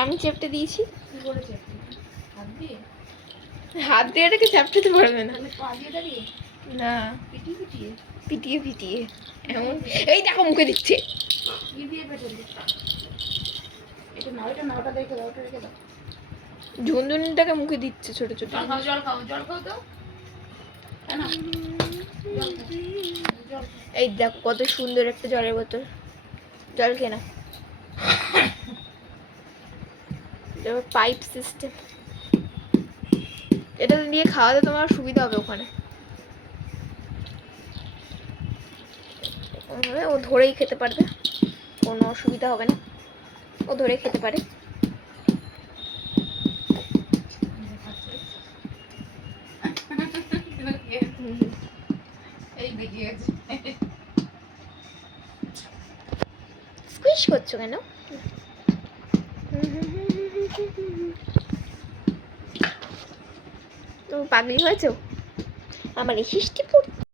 আমি চেপটে দিয়েছি। কি করে চেপে? হাত দিয়ে? হাত দিয়ে এটাকে চাপতে পারবে না। তাহলে পা দিয়ে দাঁড়িয়ে? না, পিটিয়ে পিটিয়ে? পিটিয়ে পিটিয়ে এমন। এই দেখো মুখে দিচ্ছে। কি দিয়ে পেটে দিচ্ছে? এটা নাও, এটা নাও, ওটা রেখে দাও, ওটা রেখে দাও। ঝুনঝুনিটাকে মুখে দিচ্ছে ছোট ছোট। জল খাও, জল খাও, জল খাও তো। না, জল খাও, জল খাও। এই দেখো কত সুন্দর একটা জলের বোতল। জল খেয়ে না। পাইপ সিস্টেম, এটা দিয়ে খাওয়াতে তোমার সুবিধা হবে ওখানে। ও ধরেই খেতে পারবে, কোনো অসুবিধা হবে না, ও ধরে খেতে পারে। এই বেরিয়ে গেছে। স্কুইশ করছো কেন? তুমি পাগলি হয়েছো আমার এই সৃষ্টিপুর।